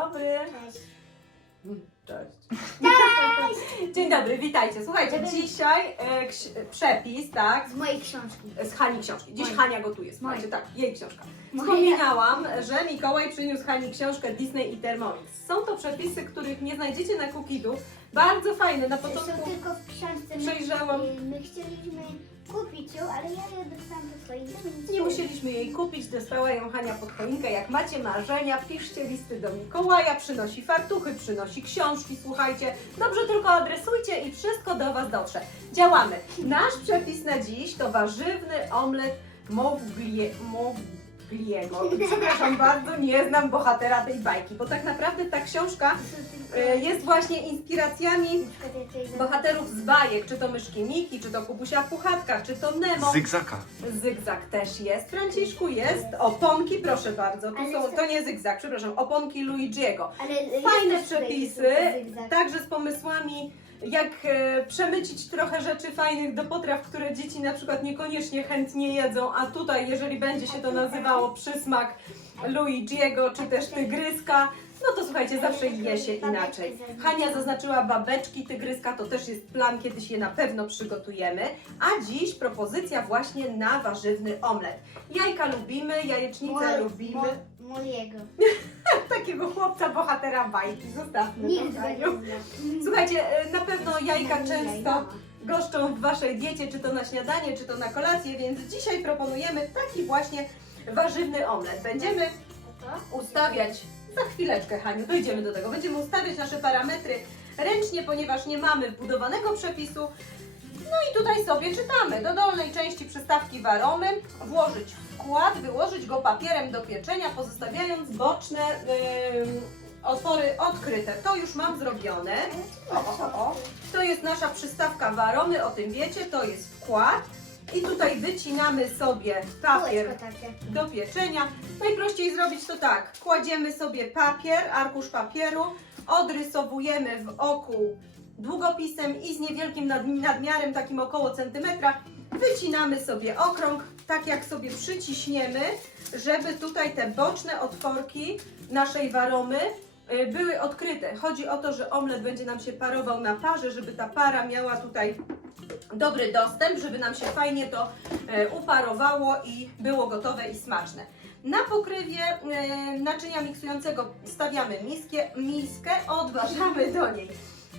Dzień dobry. Cześć. Cześć. Dzień dobry, witajcie. Słuchajcie, dzisiaj e, ksi- przepis, tak? Z mojej książki. Z Hani książki. Dziś Mojej. Hania gotuje. Słuchajcie, tak, jej książka. Moje. Wspominałam, że Mikołaj przyniósł Hani książkę Disney i Thermomix. Są to przepisy, których nie znajdziecie na Cookidu. Bardzo fajne. Na Są początku tylko w książce. My- przejrzałam. y, My chcieliśmy kupić ją, ale ja ją dostałam do swojej domu. Nie musieliśmy jej kupić, dostała ją Hania pod choinkę. Jak macie marzenia, piszcie listy do Mikołaja, przynosi fartuchy, przynosi książki, słuchajcie. Dobrze tylko adresujcie i wszystko do Was dotrze. Działamy. Nasz przepis na dziś to warzywny omlet Mowglie... Mowgliego. Przepraszam bardzo, nie znam bohatera tej bajki, bo tak naprawdę ta książka e, jest właśnie inspiracjami bohaterów z bajek, czy to Myszki Miki, czy to Kubusia Puchatka, czy to Nemo. Zygzaka. Zygzak też jest. Franciszku jest. Oponki, proszę bardzo. Tu są, to nie zygzak, przepraszam, oponki Luigiego. Fajne przepisy, także z pomysłami, jak e, przemycić trochę rzeczy fajnych do potraw, które dzieci na przykład niekoniecznie chętnie jedzą, a tutaj, jeżeli będzie się to nazywało przysmak Luigiego, czy też tygryska, no to słuchajcie, zawsze je się inaczej. Hania zaznaczyła babeczki, tygryska, to też jest plan, kiedyś je na pewno przygotujemy. A dziś propozycja właśnie na warzywny omlet. Jajka lubimy, jajecznicę lubimy. Moliego. Takiego chłopca, bohatera bajki, zostawmy Nigdy to, nie znam. Słuchajcie, e, na pewno jajka często goszczą w Waszej diecie, czy to na śniadanie, czy to na kolację, więc dzisiaj proponujemy taki właśnie warzywny omlet. Będziemy to? ustawiać, za chwileczkę Haniu, dojdziemy do tego, będziemy ustawiać nasze parametry ręcznie, ponieważ nie mamy wbudowanego przepisu. No i tutaj sobie czytamy, do dolnej części przystawki waromy włożyć wkład, wyłożyć go papierem do pieczenia, pozostawiając boczne ym, otwory odkryte. To już mam zrobione. O, o, o. To jest nasza przystawka waromy, o tym wiecie, to jest wkład. I tutaj wycinamy sobie papier do pieczenia. Najprościej zrobić to tak. Kładziemy sobie papier, arkusz papieru, odrysowujemy w oku długopisem i z niewielkim nad, nadmiarem, takim około centymetra, wycinamy sobie okrąg, tak jak sobie przyciśniemy, żeby tutaj te boczne otworki naszej waromy y, były odkryte. Chodzi o to, że omlet będzie nam się parował na parze, żeby ta para miała tutaj dobry dostęp, żeby nam się fajnie to e, uparowało i było gotowe i smaczne. Na pokrywie e, naczynia miksującego stawiamy miskę, miskę, odważamy do niej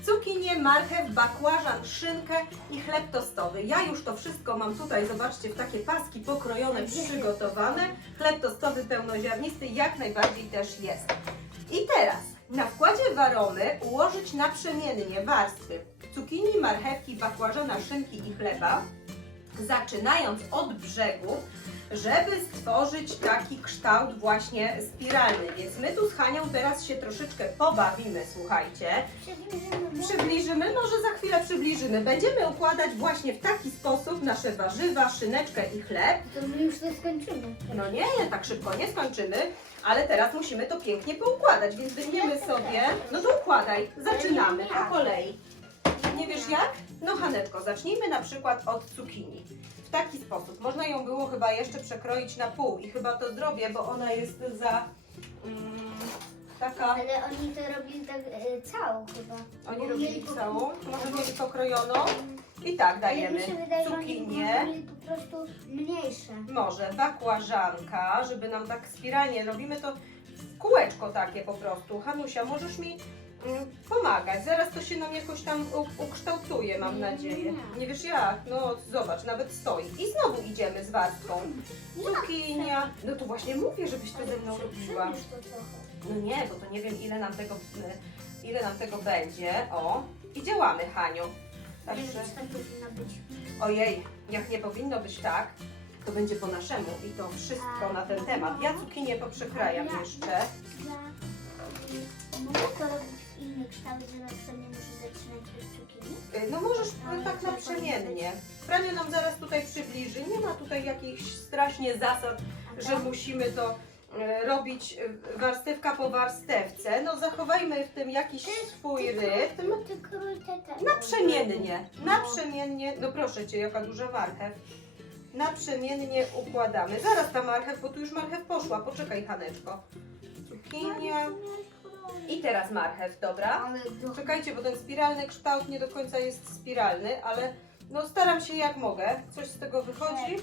cukinię, marchew, bakłażan, szynkę i chleb tostowy. Ja już to wszystko mam tutaj, zobaczcie, w takie paski pokrojone, przygotowane. Chleb tostowy pełnoziarnisty jak najbardziej też jest. I teraz na wkładzie waromy ułożyć naprzemiennie warstwy cukinii, marchewki, bakłażana, szynki i chleba, zaczynając od brzegu, żeby stworzyć taki kształt właśnie spiralny. Więc my tu z Hanią teraz się troszeczkę pobawimy, słuchajcie. Przybliżymy może za chwilę przybliżymy. Będziemy układać właśnie w taki sposób nasze warzywa, szyneczkę i chleb. To my już to skończymy. No nie, tak szybko nie skończymy, ale teraz musimy to pięknie poukładać, więc weźmiemy sobie, no to układaj, zaczynamy po kolei. Nie wiesz jak? No Haneczko, zacznijmy na przykład od cukinii. W taki sposób. Można ją było chyba jeszcze przekroić na pół i chyba to zrobię, bo ona jest za mm, taka... Ale oni to robili tak e, całą chyba. Oni robili po- całą, może mieli pokrojoną i tak Ale dajemy mi się wydaje, że oni cukinię. robili po prostu mniejsze. Może bakłażanka, żeby nam tak spiralnie robimy to w kółeczko takie po prostu. Hanusia, możesz mi pomagać. Zaraz to się nam jakoś tam u- ukształtuje, mam Nie, nadzieję. nie. Wiesz jak? No zobacz, nawet stoi. I znowu idziemy z warstwą. Cukinia. No to właśnie mówię, żebyś to ze mną robiła. Przybliż to trochę. No nie, bo to nie wiem ile nam tego, y, ile nam tego będzie. O, i działamy Haniu. Nie wiem, Także, czy tak powinno być. ojej, jak nie powinno być tak, to będzie po naszemu i to wszystko na ten temat. Ja cukinię poprzekrajam jeszcze. Ja mogę to robić kształt, że na przykład nie muszę zaczynać od cukinii. Y, No możesz y, tak naprzemiennie. Frania nam zaraz tutaj przybliży. Nie ma tutaj jakichś strasznie zasad, że musimy to y, robić y, warstewka po warstewce. No zachowajmy w tym jakiś swój rytm. No ty krój te te. Naprzemiennie, naprzemiennie, no proszę Cię, jaka duża marchew. Naprzemiennie układamy. Zaraz ta marchew, bo tu już marchew poszła. Poczekaj, Haneczko. Cukinia. I teraz marchew, dobra? Ale do... Czekajcie, bo ten spiralny kształt nie do końca jest spiralny, ale no staram się jak mogę. Coś z tego wychodzi.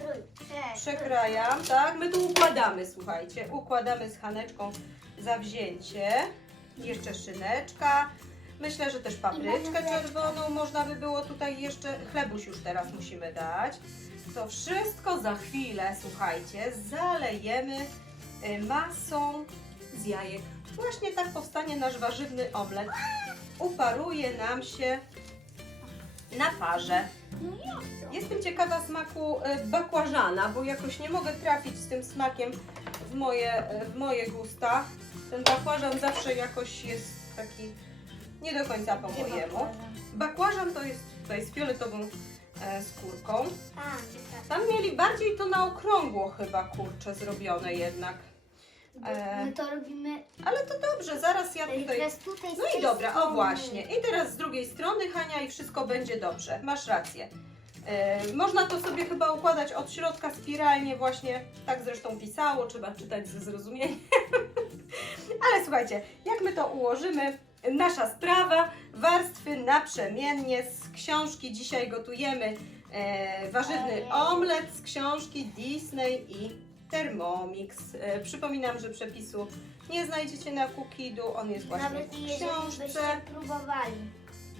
Przekrajam, tak? My tu układamy, słuchajcie. Układamy z Haneczką zawzięcie. Jeszcze szyneczka. Myślę, że też papryczkę czerwoną można by było tutaj jeszcze. Chlebuś już teraz musimy dać. To wszystko za chwilę, słuchajcie, zalejemy y, masą z jajek. Właśnie tak powstanie nasz warzywny omlet. Uparuje nam się na parze. Jestem ciekawa smaku e, bakłażana, bo jakoś nie mogę trafić z tym smakiem w moje, e, w moje gusta. Ten bakłażan zawsze jakoś jest taki nie do końca po mojemu. bakłażan? To jest tutaj z fioletową e, skórką. Tak. Tam mieli bardziej to na okrągło chyba kurcze zrobione jednak. E. My to robimy Ale to dobrze, zaraz ja tutaj teraz tutaj z No i dobra, o strony. właśnie. I teraz z drugiej strony, Hania, i wszystko będzie dobrze. Masz rację. E, można to sobie chyba układać od środka spiralnie, właśnie tak zresztą pisało, trzeba czytać ze zrozumieniem. Ale słuchajcie, jak my to ułożymy, nasza sprawa, warstwy naprzemiennie z książki. Dzisiaj gotujemy e, warzywny Ojej. omlet z książki Disney i Thermomix. E, przypominam, że przepisu nie znajdziecie na Cookidu, on jest właśnie Nawet w książce. próbowali.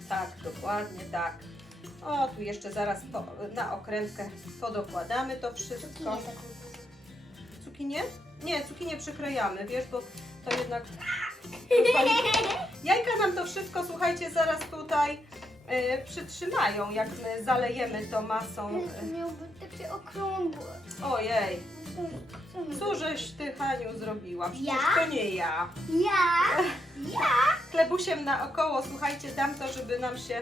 Tak, dokładnie tak. O, tu jeszcze zaraz po, na okrętkę podokładamy to wszystko. Cukinię? Nie, cukinię przyklejamy, wiesz, bo to jednak... Jajka nam to wszystko, słuchajcie, zaraz tutaj przytrzymają, jak my zalejemy to masą. To miał być takie okrągłe. E, ojej, Co, co my- co żeś ty, Haniu, zrobiła? Przecież Ja? to nie ja. Ja? Chlebusiem naokoło, słuchajcie, dam to, żeby nam się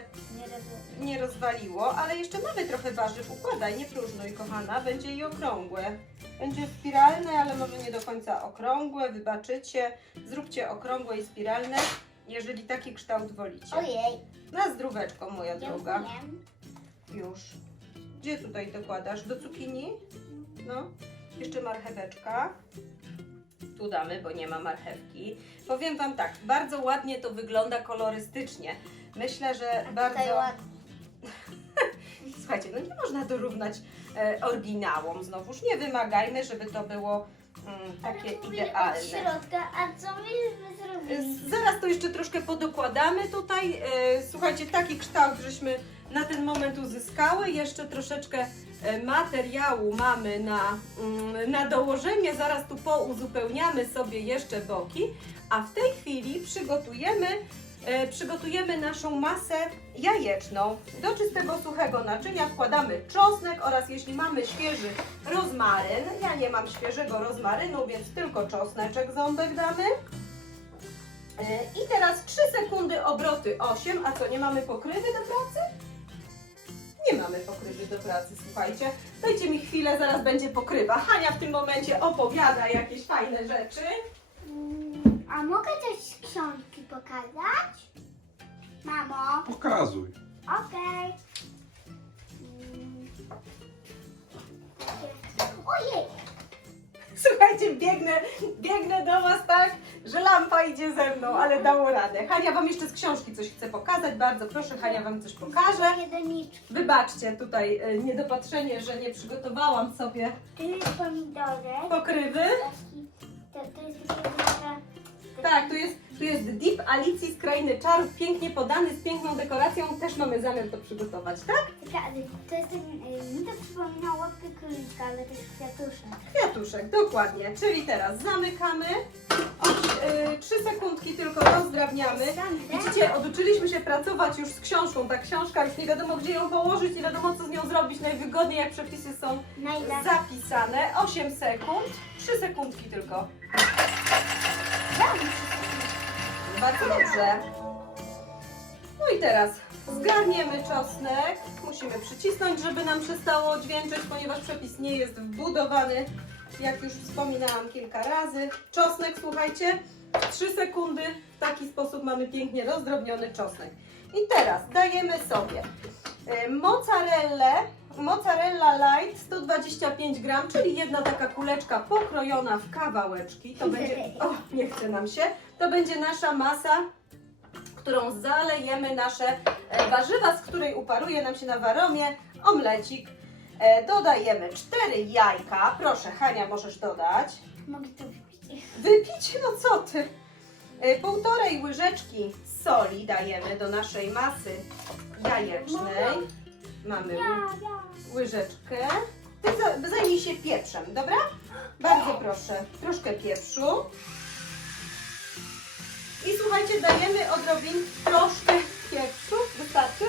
nie rozwaliło, ale jeszcze mamy trochę warzyw. Układaj, nie próżnuj, kochana. Będzie i okrągłe. Będzie spiralne, ale może nie do końca okrągłe. Wybaczycie. Zróbcie okrągłe i spiralne, jeżeli taki kształt wolicie. Ojej. Na zdróweczko, moja droga. Dziękuję. Już. Gdzie tutaj dokładasz? Do cukinii? No. Jeszcze marcheweczka. Tu damy, bo nie ma marchewki. Powiem Wam tak, bardzo ładnie to wygląda kolorystycznie. Myślę, że A bardzo... ładnie. Słuchajcie, no nie można dorównać e, oryginałom. Znowuż nie wymagajmy, żeby to było mm, takie idealne. Od środka, a co myśmy zrobili? Zaraz to jeszcze troszkę podokładamy tutaj. E, Słuchajcie, taki kształt żeśmy na ten moment uzyskały. Jeszcze troszeczkę e, materiału mamy na, mm, na dołożenie. Zaraz tu pouzupełniamy sobie jeszcze boki. A w tej chwili przygotujemy, przygotujemy naszą masę jajeczną. Do czystego suchego naczynia wkładamy czosnek oraz jeśli mamy świeży rozmaryn. Ja nie mam świeżego rozmarynu, więc tylko czosneczek ząbek damy. E, I teraz 3 sekundy obroty 8, a co, nie mamy pokrywy do pracy? Nie mamy pokrywy do pracy, słuchajcie. Dajcie mi chwilę, zaraz będzie pokrywa. Hania w tym momencie opowiada jakieś fajne rzeczy. Mm, A mogę coś z książki pokazać? Mamo, Pokazuj. okej. Mm. Ojej, Słuchajcie, biegnę, biegnę do Was tak, że lampa idzie ze mną, ale dało radę. Hania Wam jeszcze z książki coś chce pokazać. Bardzo proszę, Hania Wam coś pokaże. jedoniczki. Wybaczcie tutaj e, niedopatrzenie, że nie przygotowałam sobie Tu jest pomidorek. pokrywy. Taki, to, to jest. Tak, tu jest, tu jest dip Alicji z Krainy Czarów, pięknie podany, z piękną dekoracją. Też mamy zamiar to przygotować, tak? taka to jest ten, y, mi to przypomina łapkę królika, ale jest kwiatuszek. Kwiatuszek, dokładnie. Czyli teraz zamykamy. Y, trzy sekundki tylko rozdrabniamy. Widzicie, oduczyliśmy się pracować już z książką. Ta książka już nie wiadomo gdzie ją położyć, nie wiadomo co z nią zrobić najwygodniej, jak przepisy są Najlepiej. zapisane. 8 sekund, 3 sekundki tylko. Bardzo dobrze. No i teraz zgarniemy czosnek. Musimy przycisnąć, żeby nam przestało dźwięczyć, ponieważ przepis nie jest wbudowany, jak już wspominałam kilka razy. Czosnek, słuchajcie, 3 sekundy. W taki sposób mamy pięknie rozdrobniony czosnek. I teraz dajemy sobie e, mozzarellę, mozzarella light 125 gram, czyli jedna taka kuleczka pokrojona w kawałeczki. To będzie, o, nie chce nam się. To będzie nasza masa, którą zalejemy nasze e, warzywa, z której uparuje nam się na waromie omlecik. E, Dodajemy cztery jajka. Proszę, Hania, możesz dodać. Mogę to wypić. Wypić, no co ty? E, Półtorej łyżeczki soli dajemy do naszej masy jajecznej. Mamy łyżeczkę. Ty za- zajmij się pieprzem, dobra? Bardzo proszę, troszkę pieprzu. I słuchajcie, dajemy odrobin troszkę pieprzu. Wystarczy?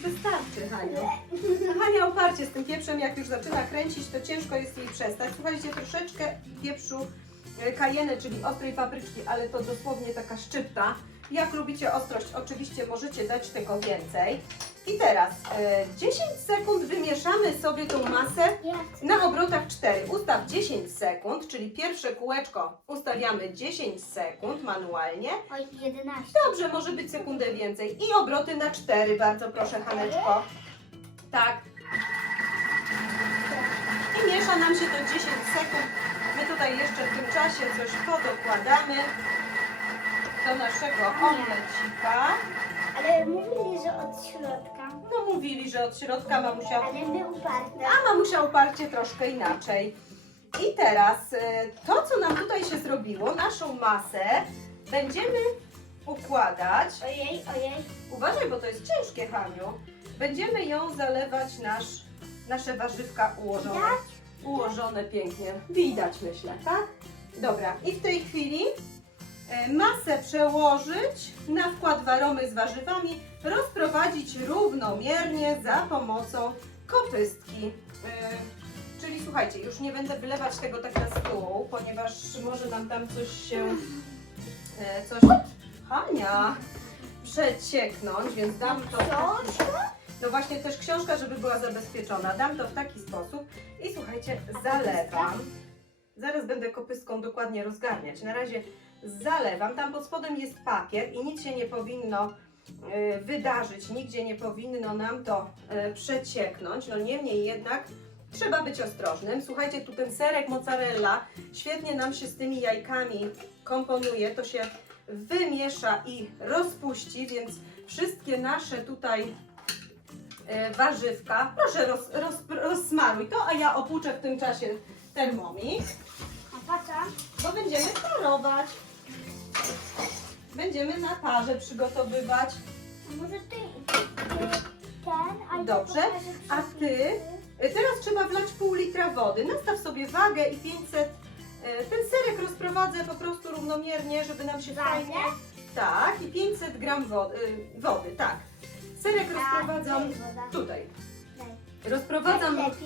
Wystarczy, Haniu. Hania oparcie z tym pieprzem, jak już zaczyna kręcić, to ciężko jest jej przestać. Słuchajcie, troszeczkę pieprzu e, kajeny, czyli ostrej papryczki, ale to dosłownie taka szczypta. Jak lubicie ostrość, oczywiście możecie dać tego więcej. I teraz e, 10 sekund wymieszamy sobie tą masę na obrotach 4. Ustaw 10 sekund, czyli pierwsze kółeczko ustawiamy 10 sekund manualnie. Oj, 11. Dobrze, może być sekundę więcej. I obroty na 4, bardzo proszę, Haneczko. Tak. I miesza nam się to 10 sekund. My tutaj jeszcze w tym czasie coś podokładamy do naszego omlecika. Ale mówili, że od środka. No mówili, że od środka mamusia Ale my uparte. A mamusia uparcie troszkę inaczej. I teraz e, to, co nam tutaj się zrobiło, naszą masę będziemy układać. Ojej, ojej. Uważaj, bo to jest ciężkie, Haniu. Będziemy ją zalewać nasz, nasze warzywka ułożone. Widać? Ułożone pięknie. Widać, myślę, tak? Dobra, i w tej chwili masę przełożyć na wkład waromy z warzywami, rozprowadzić równomiernie za pomocą kopystki. E, Czyli słuchajcie, już nie będę wylewać tego tak na stół, ponieważ może nam tam coś się, e, coś, Hania, przecieknąć, więc dam to. No właśnie też książka, żeby była zabezpieczona. Dam to w taki sposób i słuchajcie, zalewam. Zaraz będę kopystką dokładnie rozgarniać. Na razie zalewam. Tam pod spodem jest papier i nic się nie powinno y, wydarzyć, nigdzie nie powinno nam to y, przecieknąć. No niemniej jednak trzeba być ostrożnym. Słuchajcie, tu ten serek mozzarella świetnie nam się z tymi jajkami komponuje. To się wymiesza i rozpuści, więc wszystkie nasze tutaj e, warzywka. Proszę roz, roz, rozsmaruj to, a ja opłuczę w tym czasie termomix, A patrz. bo będziemy parować. Będziemy na parze przygotowywać. A może ty, ty ten, a ja Dobrze. pokażę A ty? E, Teraz trzeba wlać pół litra wody. Nastaw sobie wagę i 500. e, Ten serek rozprowadzę po prostu równomiernie, żeby nam się fajnie. Tak, i 500 gram wody, wody tak. Serek rozprowadzam jest woda? tutaj. Rozprowadzam Ile? 500.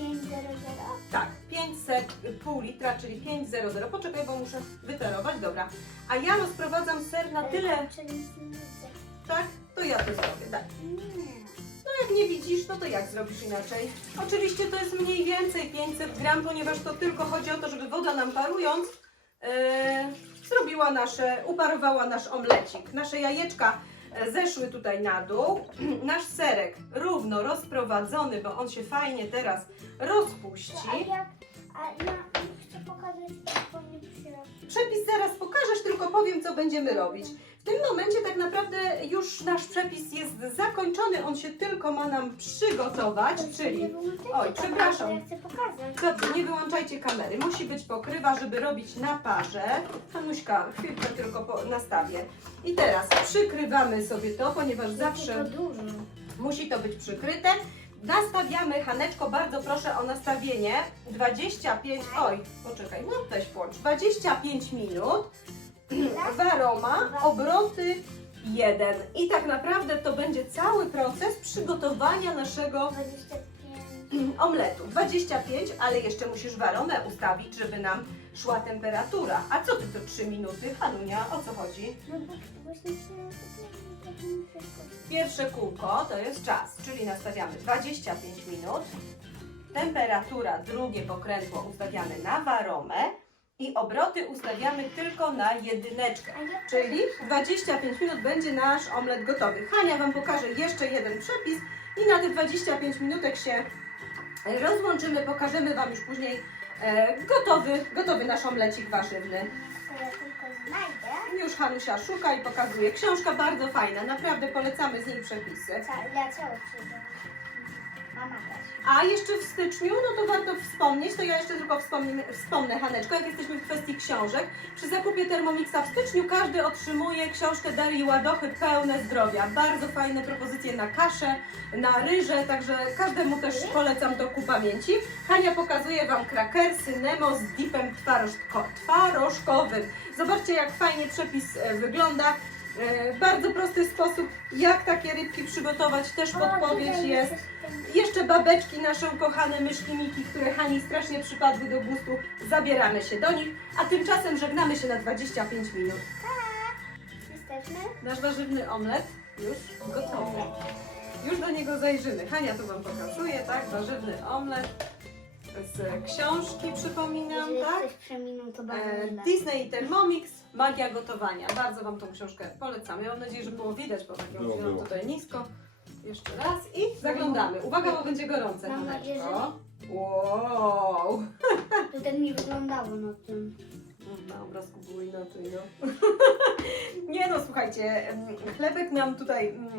Tak, 500, pół litra, czyli 500. Poczekaj, bo muszę wytarować, dobra. A ja rozprowadzam ser na tyle, tak? To ja to zrobię, tak. No jak nie widzisz, no to jak zrobisz inaczej? Oczywiście to jest mniej więcej 500 gram, ponieważ to tylko chodzi o to, żeby woda nam parując e, zrobiła nasze, uparowała nasz omlecik. Nasze jajeczka zeszły tutaj na dół. Nasz serek równo rozprowadzony, bo on się fajnie teraz rozpuści. A jak, a ja chcę pokazać, jak Przepis zaraz pokażesz, tylko powiem, co będziemy robić. W tym momencie tak naprawdę już nasz przepis jest zakończony, on się tylko ma nam przygotować, czyli... Oj, przepraszam. Ja chcę pokazać. Dobrze, nie wyłączajcie kamery. Musi być pokrywa, żeby robić na parze. Hanuśka, chwilkę tylko po, nastawię. I teraz przykrywamy sobie to, ponieważ zawsze musi to być przykryte. Nastawiamy, Haneczko, bardzo proszę o nastawienie 25, oj, poczekaj, no weź włącz, 25 minut, waroma, obroty 1 i tak naprawdę to będzie cały proces przygotowania naszego 25. omletu. 25, ale jeszcze musisz waromę ustawić, żeby nam szła temperatura. A co ty to 3 minuty, Hanunia, o co chodzi? No bo właśnie. Pierwsze kółko to jest czas, czyli nastawiamy 25 minut. Temperatura, drugie pokrętło ustawiamy na waromę i obroty ustawiamy tylko na jedyneczkę. Czyli 25 minut będzie nasz omlet gotowy. Hania Wam pokaże jeszcze jeden przepis i na te 25 minutek się rozłączymy. Pokażemy Wam już później e, gotowy, gotowy nasz omlecik warzywny. Już Hanusia szuka i pokazuje. Książka bardzo fajna, naprawdę polecamy z niej przepisy. Ca- Ja też. A jeszcze w styczniu, no to warto wspomnieć, to ja jeszcze tylko wspomnę, wspomnę Haneczko, jak jesteśmy w kwestii książek. Przy zakupie Thermomixa w styczniu każdy otrzymuje książkę Darii Ładochy Pełne Zdrowia. Bardzo fajne propozycje na kaszę, na ryże, także każdemu też polecam to ku pamięci. Hania pokazuje Wam krakersy Nemo z dipem twarożko, twarożkowym. Zobaczcie jak fajnie przepis e, wygląda. E, Bardzo prosty sposób, jak takie rybki przygotować, też podpowiedź jest. Jeszcze babeczki, nasze ukochane myszki które Hani strasznie przypadły do gustu, zabieramy się do nich, a tymczasem żegnamy się na 25 minut. Jesteśmy? Nasz warzywny omlet już gotowy. Już do niego zajrzymy. Hania tu Wam pokazuje, tak? Warzywny omlet z książki, przypominam, Jeżeli tak? ktoś przeminął, to bardzo E, źle. Disney i Thermomix, Magia Gotowania. Bardzo Wam tą książkę polecamy. Mam nadzieję, że było widać, bo tak ją Było, tutaj nisko. Jeszcze raz i zaglądamy. Uwaga, bo będzie gorące, Mam nadzieję. Wow! To tak nie wyglądało na tym. Na obrazku było inaczej, no. Nie no, słuchajcie, em, chlebek nam tutaj, mm,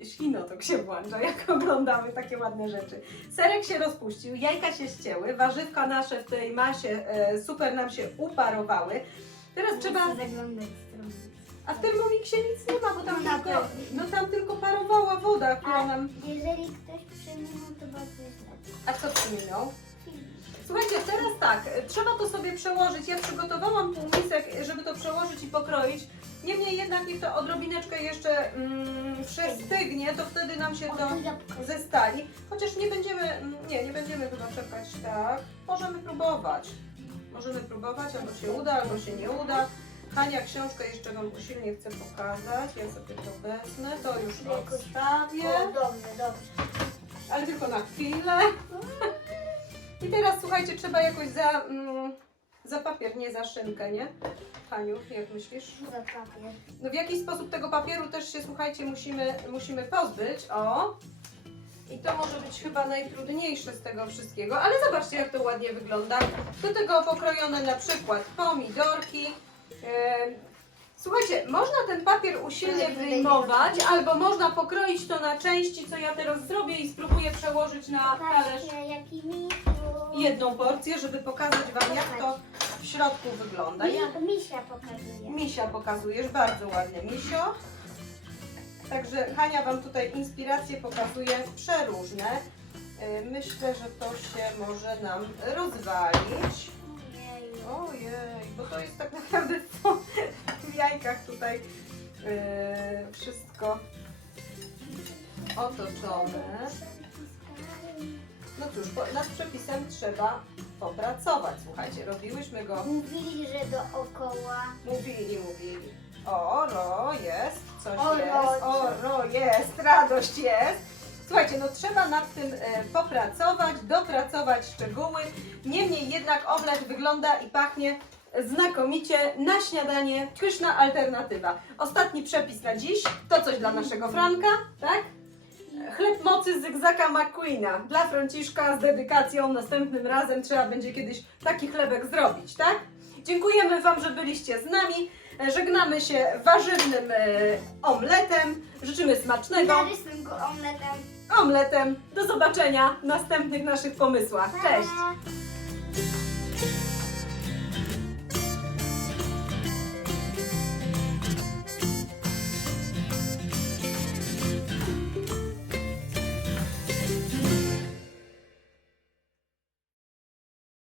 ś- ślinotok się włącza, jak oglądamy takie ładne rzeczy. Serek się rozpuścił, jajka się ścięły, warzywka nasze w tej masie e, super nam się uparowały. Teraz trzeba, zaglądać stronę. a w Thermomixie nic nie ma, bo tam No na tylko, pewno. no tam tylko parowała woda, która A nam... jeżeli ktoś przeminął, to bardzo źle. A co przyminął? Słuchajcie, teraz tak, trzeba to sobie przełożyć. Ja przygotowałam półmisek, żeby to przełożyć i pokroić. Niemniej jednak niech to odrobineczkę jeszcze mm, przestygnie, to wtedy nam się to tu jabłko. ze stali. Chociaż nie będziemy, mm, nie, nie będziemy chyba czekać tak. Możemy próbować. Możemy próbować, albo się uda, albo się nie uda. Hania książkę jeszcze Wam usilnie chcę pokazać. Ja sobie to wezmę, to już odstawię dobrze. ale tylko na chwilę. I teraz słuchajcie, trzeba jakoś za, mm, za papier, nie za szynkę, nie? Haniu, jak myślisz? Za papier. No w jakiś sposób tego papieru też się, słuchajcie, musimy, musimy pozbyć. O! I to może być chyba najtrudniejsze z tego wszystkiego, ale zobaczcie jak to ładnie wygląda. Do tego pokrojone na przykład pomidorki. Słuchajcie, można ten papier usilnie wyjmować, albo można pokroić to na części, co ja teraz zrobię i spróbuję przełożyć na talerz Patrzcie, jaki misiu. jedną porcję, żeby pokazać Wam, jak to w środku wygląda. Ja, Mi- Misia pokazuje. Misia pokazujesz, bardzo ładnie, Misio. Także Hania Wam tutaj inspiracje pokazuje przeróżne. Y, Myślę, że to się może nam rozwalić. Ojej. W jajkach tutaj y, wszystko otoczone. No cóż, bo nad przepisem trzeba popracować. Słuchajcie, robiłyśmy go Mówili, że dookoła. Mówili, mówili. O, ro, jest, coś O, jest, o, ro, jest, radość jest. Słuchajcie, no trzeba nad tym e, popracować, dopracować szczegóły. Niemniej jednak omlet wygląda i pachnie znakomicie. Na śniadanie pyszna alternatywa. Ostatni przepis na dziś, to coś dla naszego Franka, tak? Chleb mocy z zygzaka McQueena dla Franciszka z dedykacją. Następnym razem trzeba będzie kiedyś taki chlebek zrobić, tak? Dziękujemy Wam, że byliście z nami. Żegnamy się warzywnym e, omletem. Życzymy smacznego Narysłem go omletem. omletem. Do zobaczenia w następnych naszych pomysłach. Cześć! Pa!